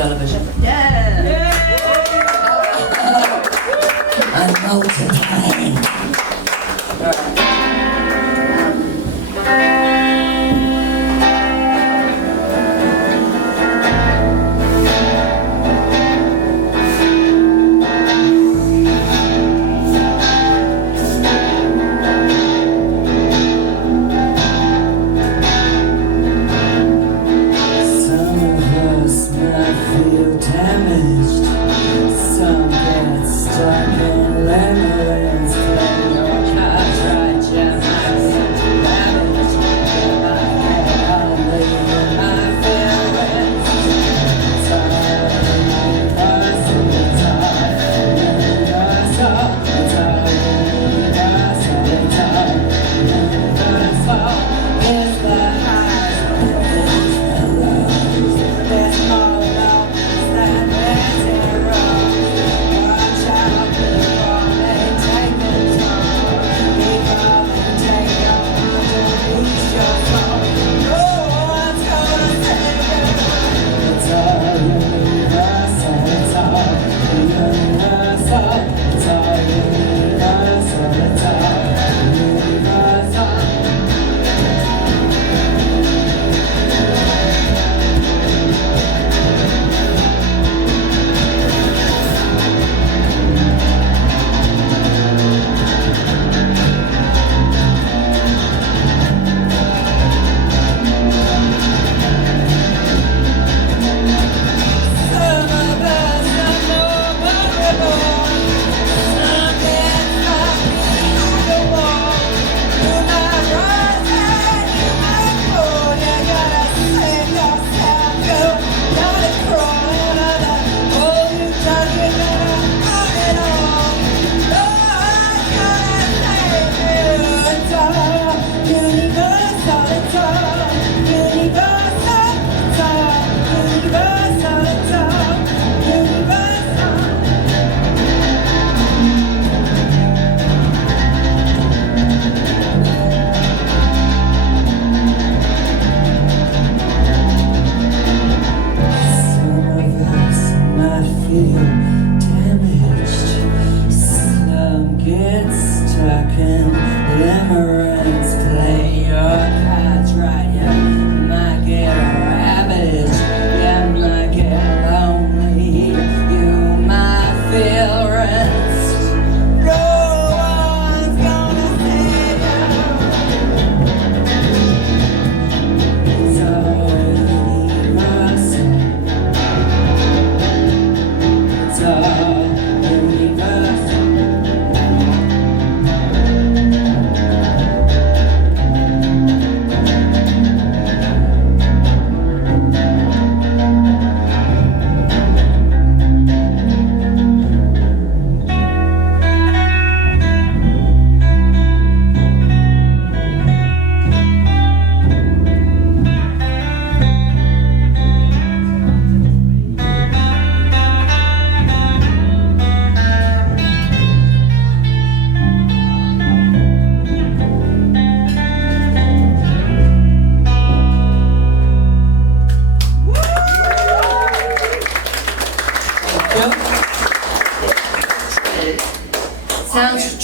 television. Yeah! I'm multiplying.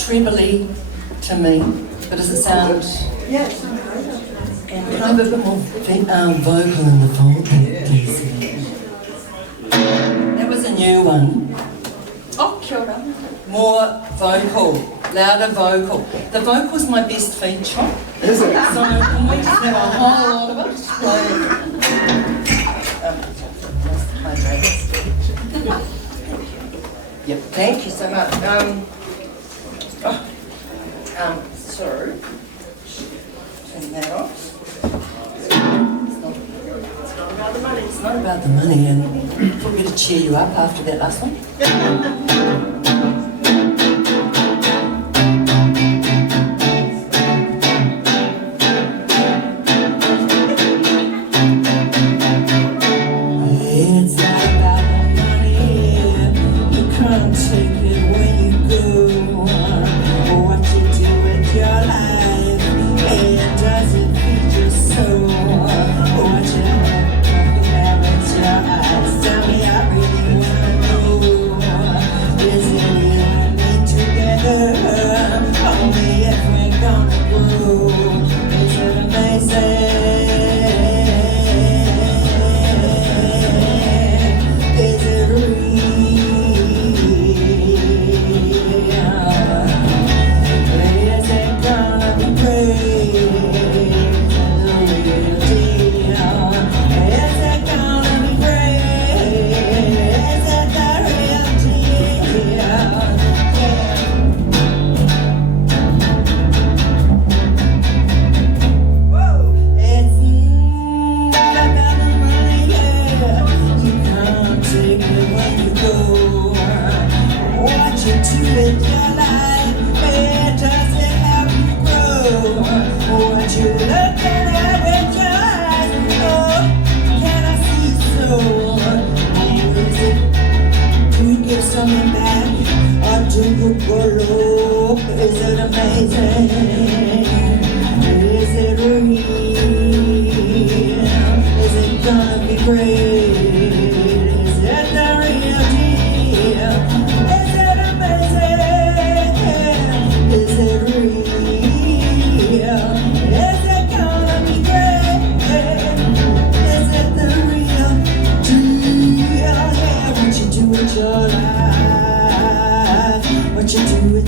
Trebly to me, but does it sound? Yeah. And can I have a bit more vocal in the vault, please? That was a new one. Oh, kia ora. More vocal, louder vocal. The vocal's my best feature. Is it? So can we just have a whole lot of it? Yep, thank you so much. So, turn that off. It's not about the money. It's not about the money, and I thought we'd cheer you up after that last one. It's not about the money. You can't take it when you go. What you do with your life, it doesn't feed your soul. What you have with your eyes, tell me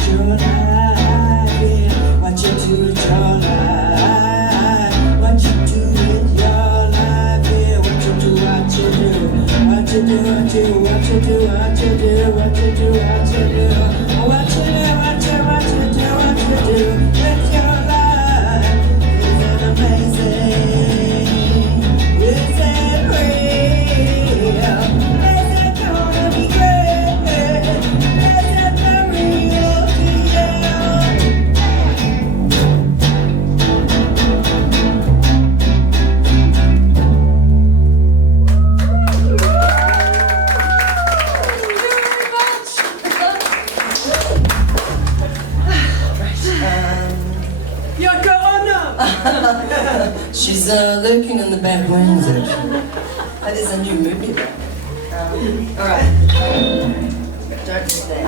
your life, yeah. What you do with your life, what you do with your life, yeah. What you do, what you do, what you do, what you do, what you do, what you do, what you do, what you do, what you do, what you do, what you do with your life. Is it amazing? Is it real? Is it gonna be great? Is it the real deal? She's lurking in the back window. That is a new movie. All right. Don't do that.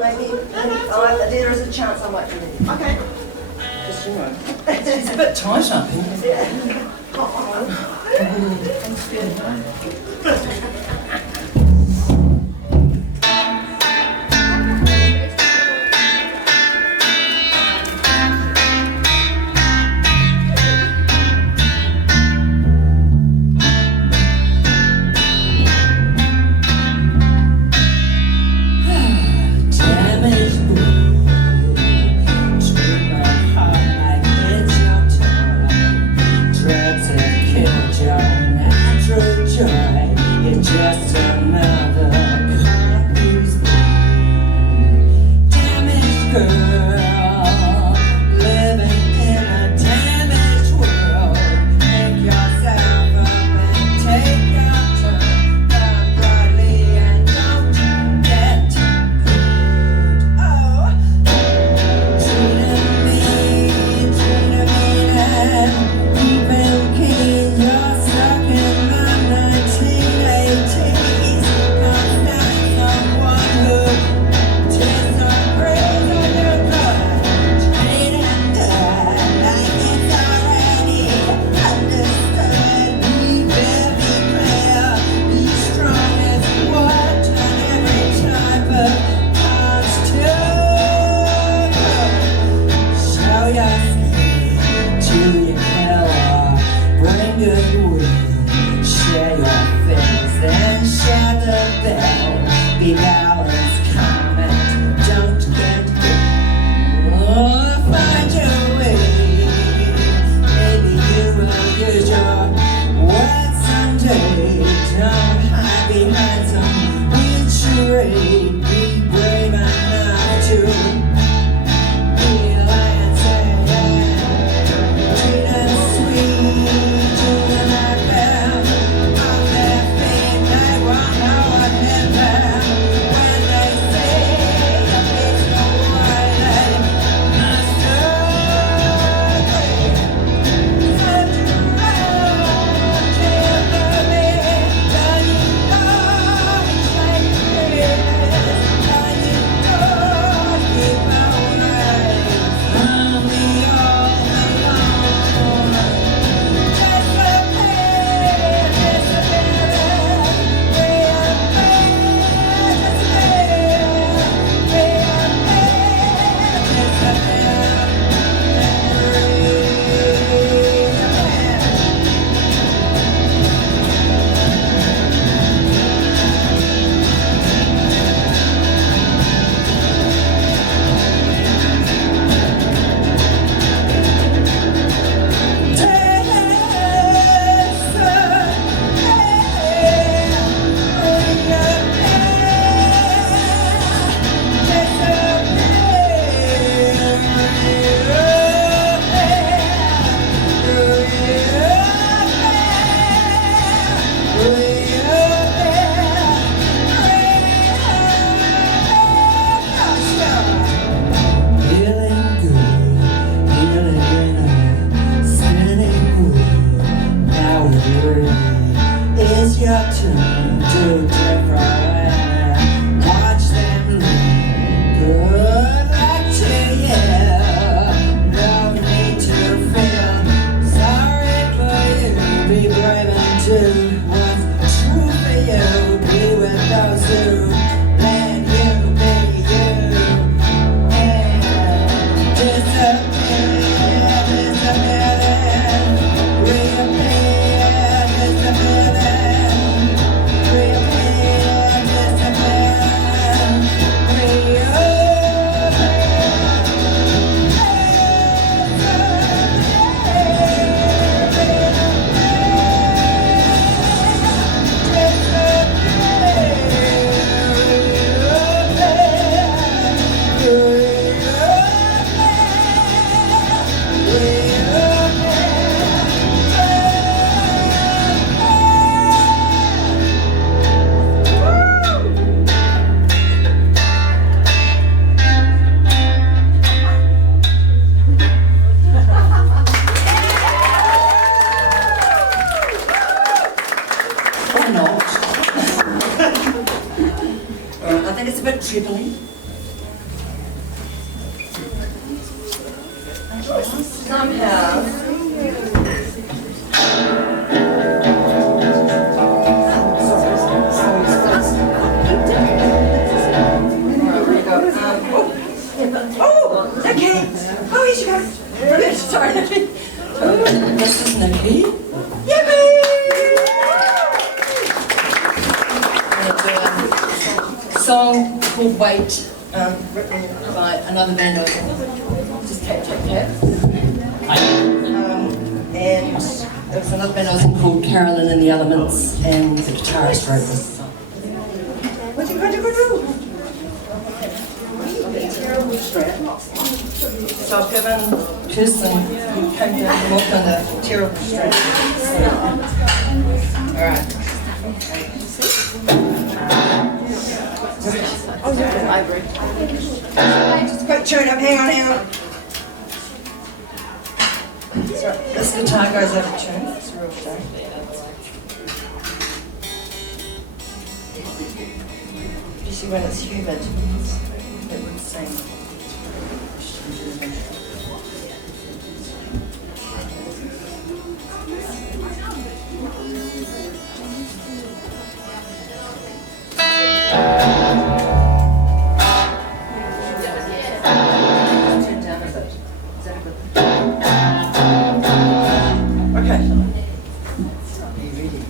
Maybe there is a chance I might do that. Okay. Just you know. It's a bit tight up here. It dribbling. Somehow. Oh, okay. Oh, here she goes. Brilliant. Sorry, Nikki. This is Nikki. Yippee! A song called Wait, written by another band I just kept and there was another band I was in called Carolyn and the Elements, and the guitarist wrote this song. What's it going to do? So I've given Kirsten, who came here and walked on the terrible street. Alright. Oh, yeah, ivory. Just a quick tune up, hang on. Sorry, this guitar goes out of tune, it's a real shame. Especially when it's humid, it would sing. Turn down a bit. Is that a good? Okay. Are you ready?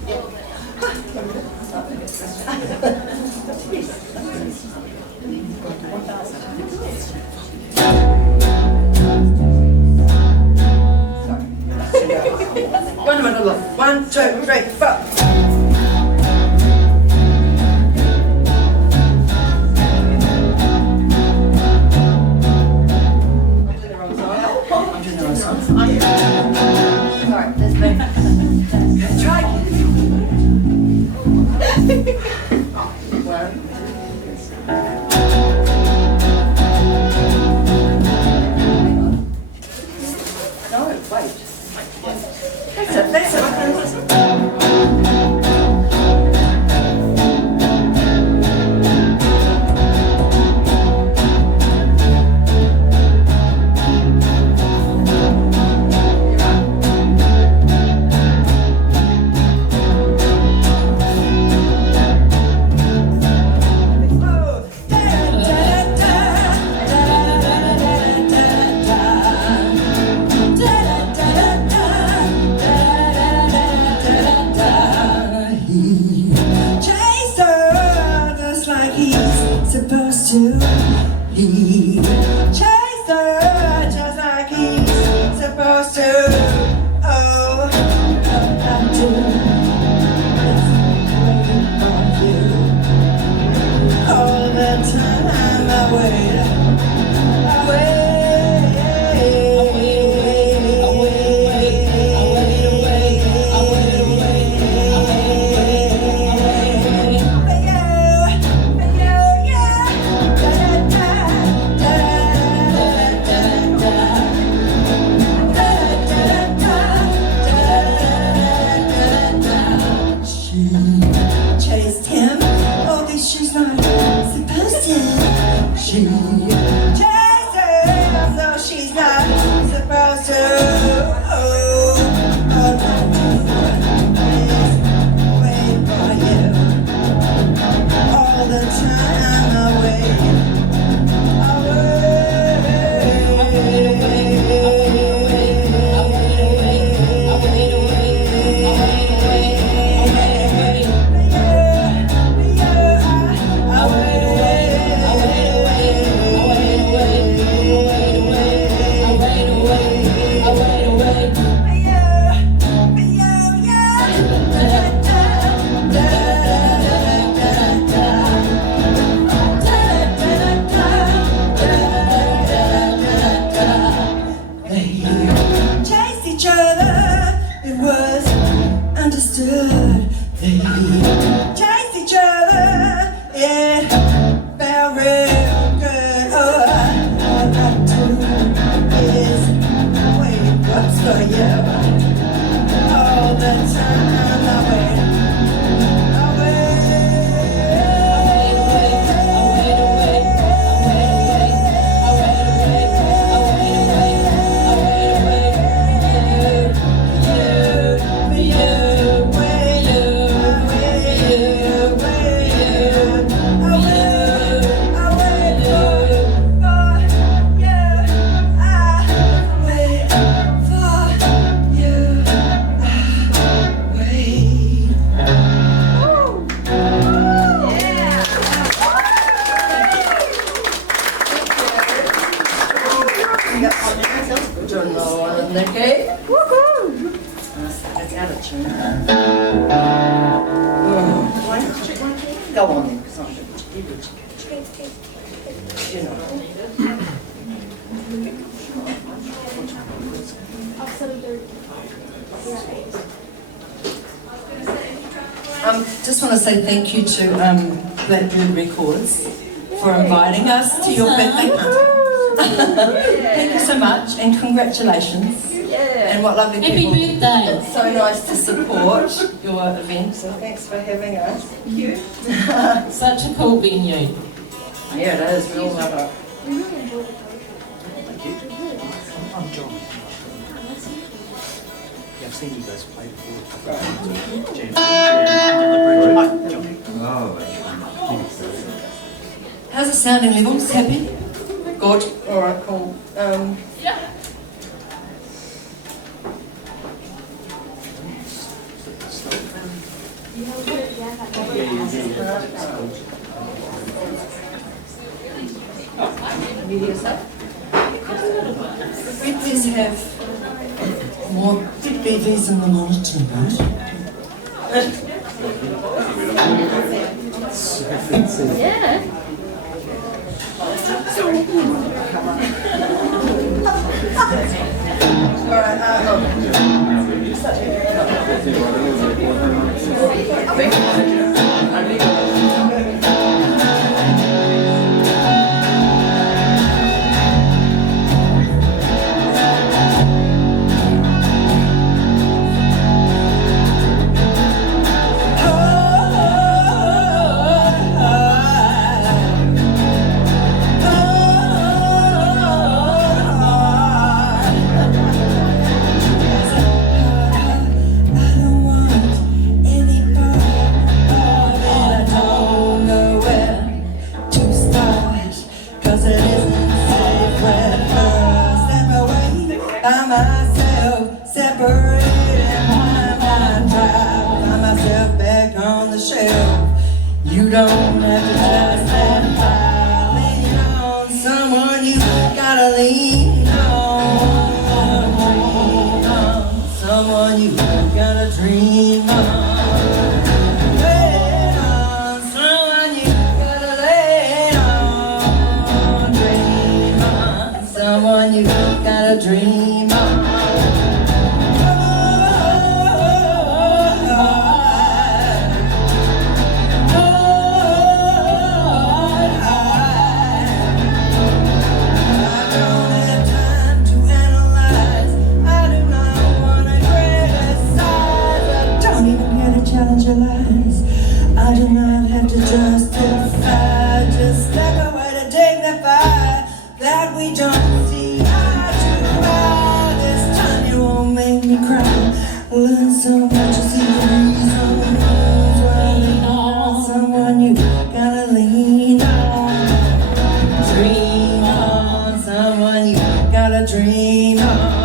One minute, look. 1, 2, 3, 4. Sorry, that's me. Try One. No, wait. That's it. Supposed to. He chased her just like he's supposed to. Oh, all I do is wait for you. All the time I wait, I wait. Chased him, oh, this she's not supposed to. She chased him, so she's not supposed to. Oh, all I do is wait for you. All the time I wait, I chased each other, it was understood. They chased each other, it felt real good. Oh, all I do is wait for you. All the time I wait, I wait, I wait, I wait, I wait. Do another one in there, okay? Woohoo! It's out of tune. Go on then, because I'm going to do it. You know. Just want to say thank you to Blackbird Records for inviting us to your birthday party. Thank you so much and congratulations. And what lovely people. Happy birthday. It's so nice to support your event, so thanks for having us. Thank you. Such a cool venue. Yeah, it is. We all love it. I'm John. Yeah, I've seen you guys play before. James. How's the sounding levels? Happy? Good. All right, cool. We please have more babies in the monitor, right? Yeah. You don't have to just stand by, lean on someone you gotta lean on, someone you gotta dream on, lean on someone you gotta lean on, dream on someone you gotta dream on. I do not have to justify, just like a way to dignify that we don't see eye to eye. This time you won't make me cry. Learn so much to see the reason why. On someone you gotta lean on, dream on someone you gotta dream on.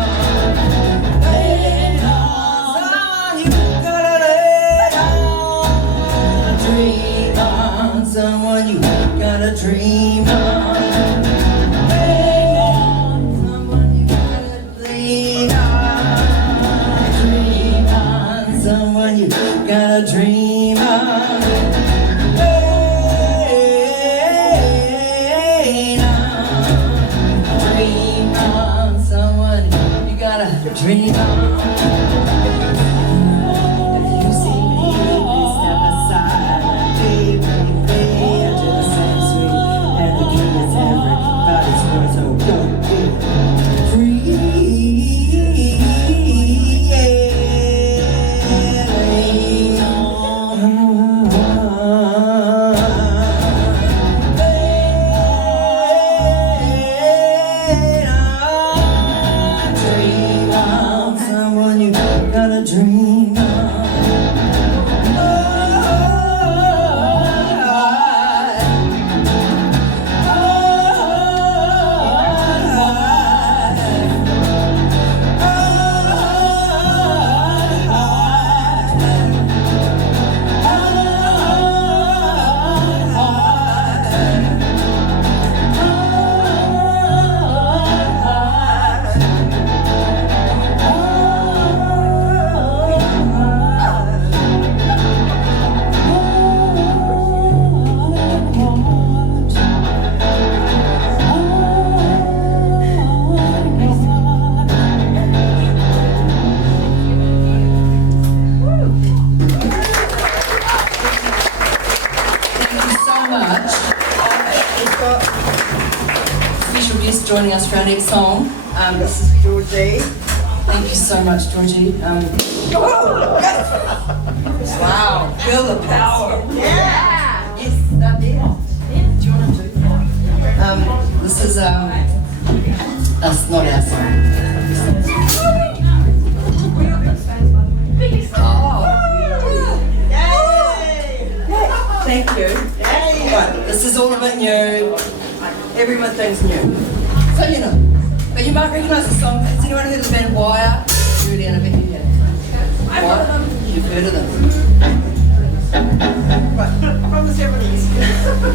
Someone you gotta dream on, lean on someone you gotta lean on, dream on someone you gotta dream on, lean on, dream on someone you gotta dream on. Someone you us for our next song. This is Georgie. Thank you so much, Georgie. Wow, feel the power. Yeah. Yes, that there. Do you want to do that? This is that's not our song. Thank you. Right, this is all a bit new. Everyone thinks new. So you know, but you might recognise the song. Has anyone heard of the band Wire? Juliana Becky here. Wire? You've heard of them. From the 70s.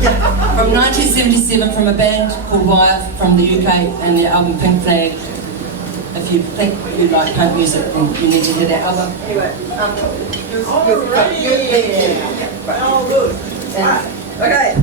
Yeah, from 1977, from a band called Wire from the UK, and their album Pink Flag. If you think you like punk music, then you need to hear that album. Anyway, Oh, good. okay.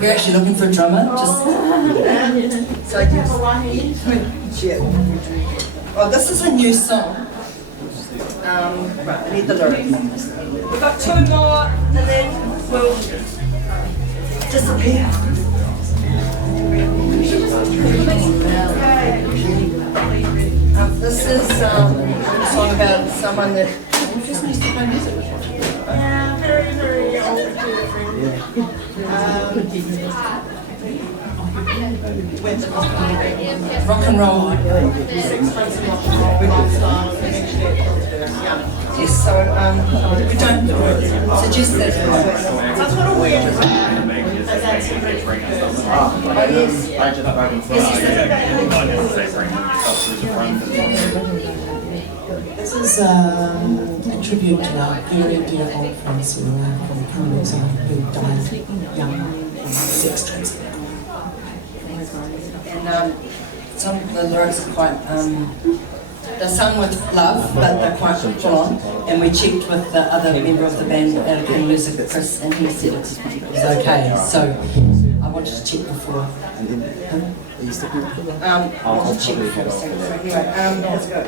We're actually looking for a drummer. Well, this is a new song. Right, I need the lyrics. We've got two more, and then we'll disappear. This is a song about someone that just needs to play music. Very old. Rock and roll. 6 months in rock and roll. Yes, so we don't suggest that. That's what a weird Oh, yes. This is a tribute to our very dear old friends who are from Cameroon who died young in sex trades. And some of the lyrics are quite, they're sung with love, but they're quite full on. And we checked with the other member of the band, Cantaloupe, Chris, and he said it was okay. So I wanted to check before. I wanted to check before. So anyway, let's go.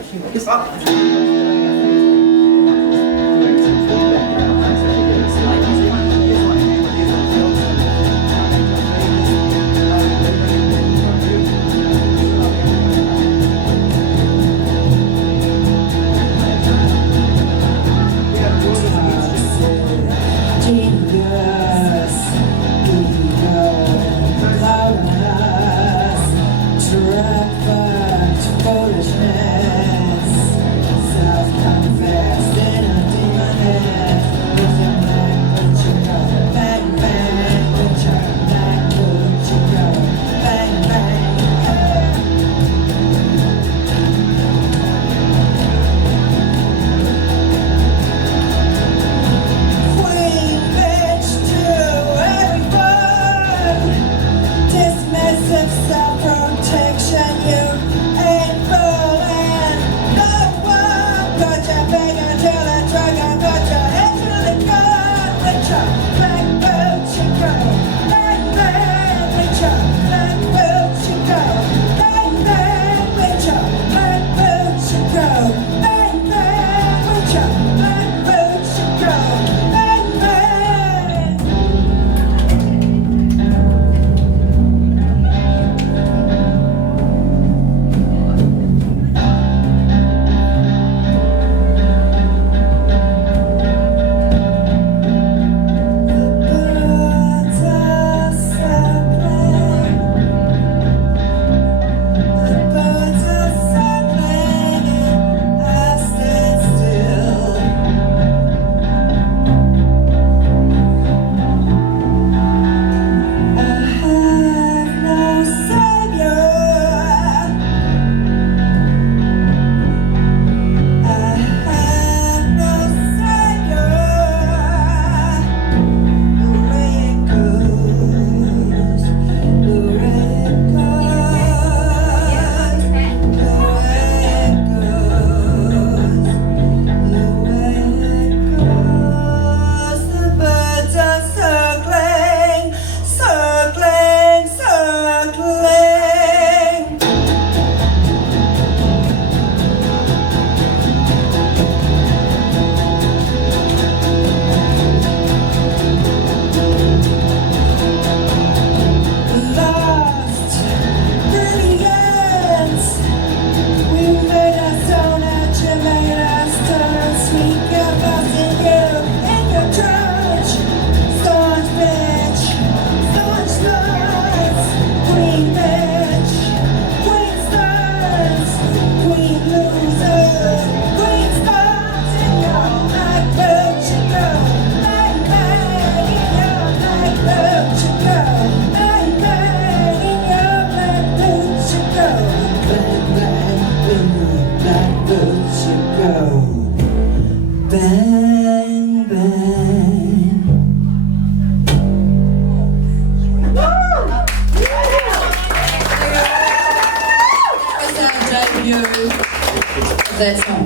That's all.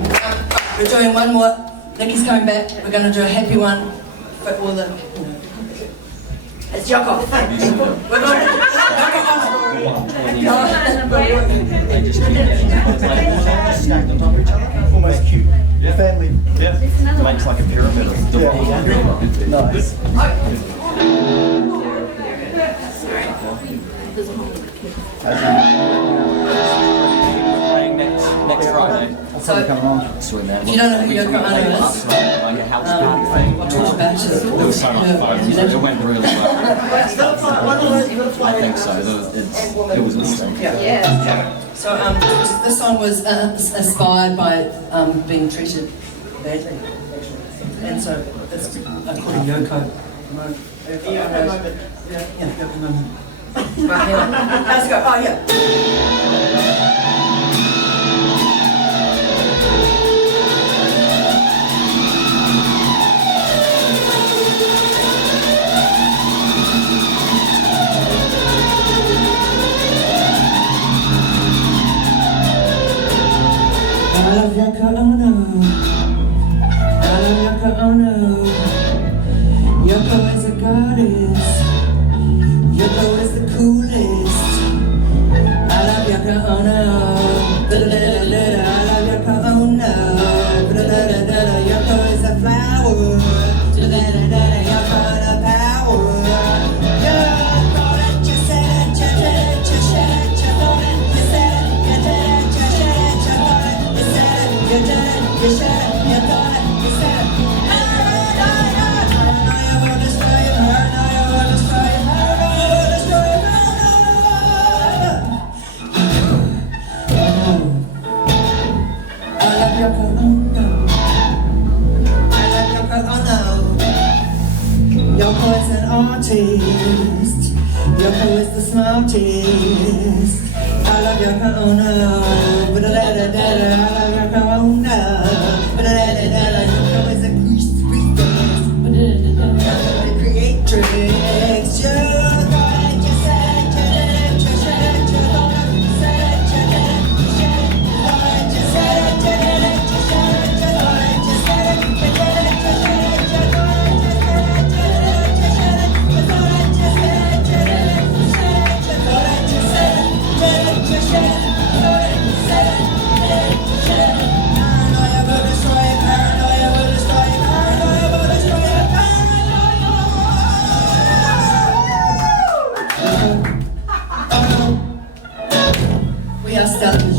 We're doing one more. Nikki's coming back. We're going to do a happy one for all the. It's Yoko. We're going to. They just stacked on top of each other. Almost cute. Yeah. Family. Yeah. Makes like a pyramid of nice. Playing next Friday. So, if you don't know who Yoko Ono is, we'll talk about it. It was so much fun. It went really well. I think so. It was interesting. Yeah. So this song was inspired by being treated badly, and so it's according to Yoko. Yeah, Yoko moment. Right, hang on. Let's go. Oh, yeah. I love Yoko Ono. I love Yoko Ono. Yoko is a goddess. Yoko is the coolest. I love Yoko Ono. Da-da-da-da-da. I love Yoko Ono. Da-da-da-da-da. Yoko is a flower. Da-da-da-da-da. Yoko the power. Yoko, that you said it, you did it, you said it, you thought it, you said it, you did it, you said it, you thought it, you said it, you did it, you said it, you thought it, you said it. Paranoia will destroy you, paranoia will destroy you, paranoia will destroy you, paranoia. I love Yoko Ono. I love Yoko Ono. Yoko is an artist. Yoko is the smartest. I love Yoko Ono. Ba-da-da-da-da-da. I love Yoko Ono. Ba-da-da-da-da-da. Yoko is a priestess. Ba-da-da-da-da. The creatrix. Yoko, you said it, you did it, you said it, you thought it, you said it, you did it, you said it, you thought it, you said it, you did it, you said it, you thought it, you said it, you did it, you said it, you thought it, you said it, you said it, you thought it, you said it, you did it, you said it, you thought it, you said it, did it, you said it, thought it, you said it, did it, you said it. Paranoia will destroy you, paranoia will destroy you, paranoia will destroy you, paranoia. We are Stella.